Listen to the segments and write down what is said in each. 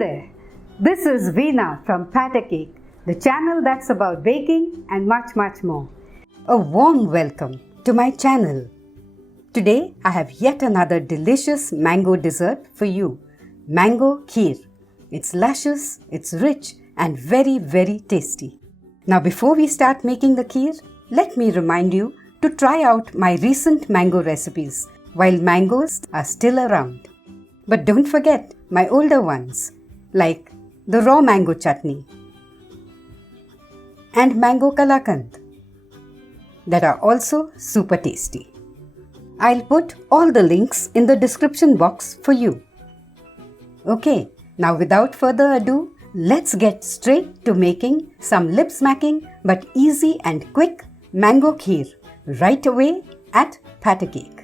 there, this is Veena from Patter Cake, the channel that's about baking and much more. A warm welcome to my channel. Today I have yet another delicious mango dessert for you, Mango Kheer. It's luscious, it's rich and very tasty. Now before we start making the kheer, let me remind you to try out my recent mango recipes while mangoes are still around. But don't forget my older ones like the raw mango chutney and mango Kalakand that are also super tasty. I'll put all the links in the description box for you. Okay, now without further ado, let's get straight to making some lip-smacking but easy and quick mango kheer right away at Patter Cake.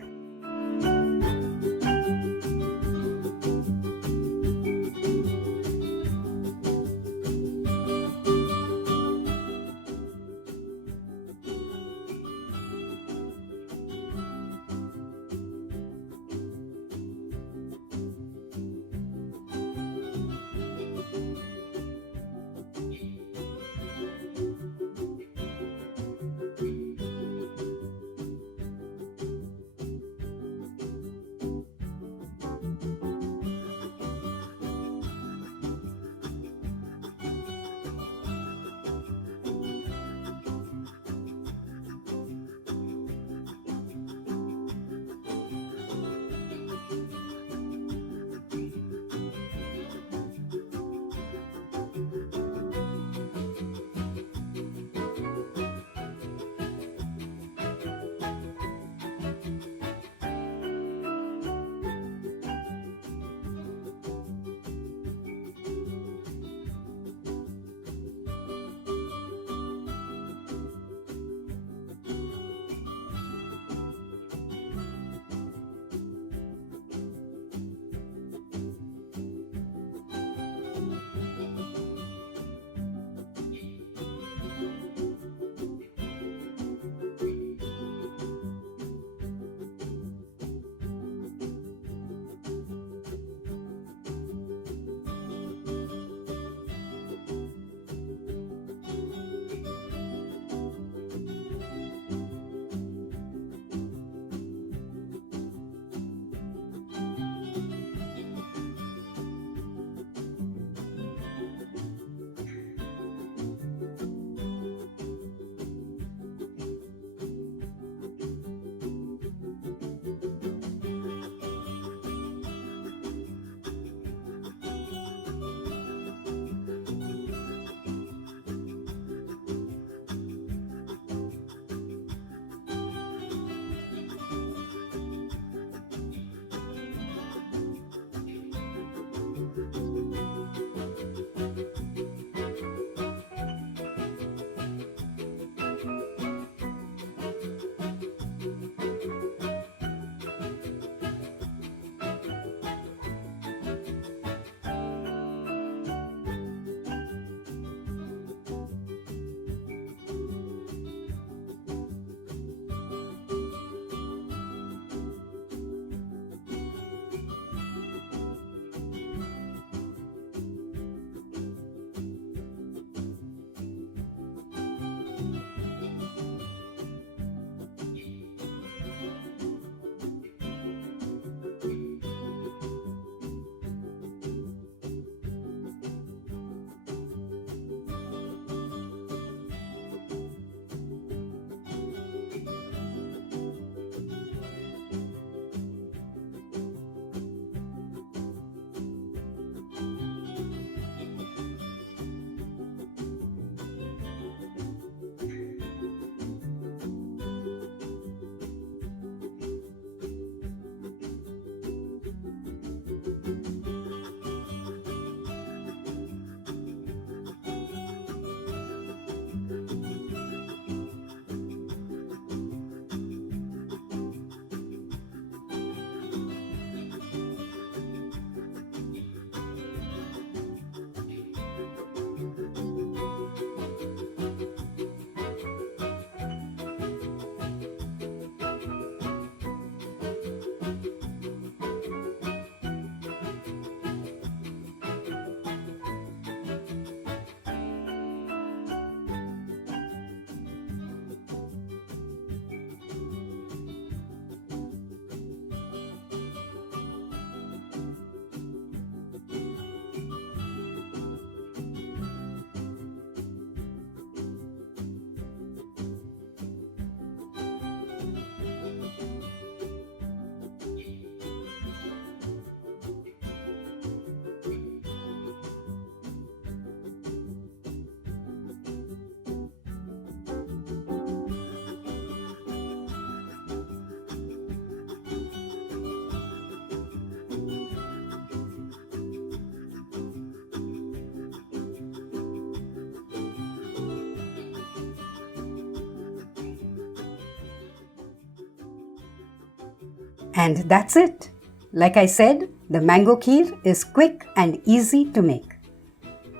And that's it. Like I said, the mango kheer is quick and easy to make.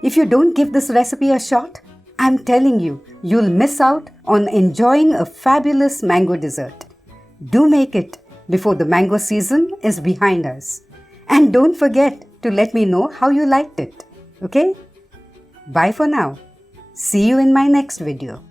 If you don't give this recipe a shot, I'm telling you, you'll miss out on enjoying a fabulous mango dessert. Do make it before the mango season is behind us. And don't forget to let me know how you liked it. Okay? Bye for now. See you in my next video.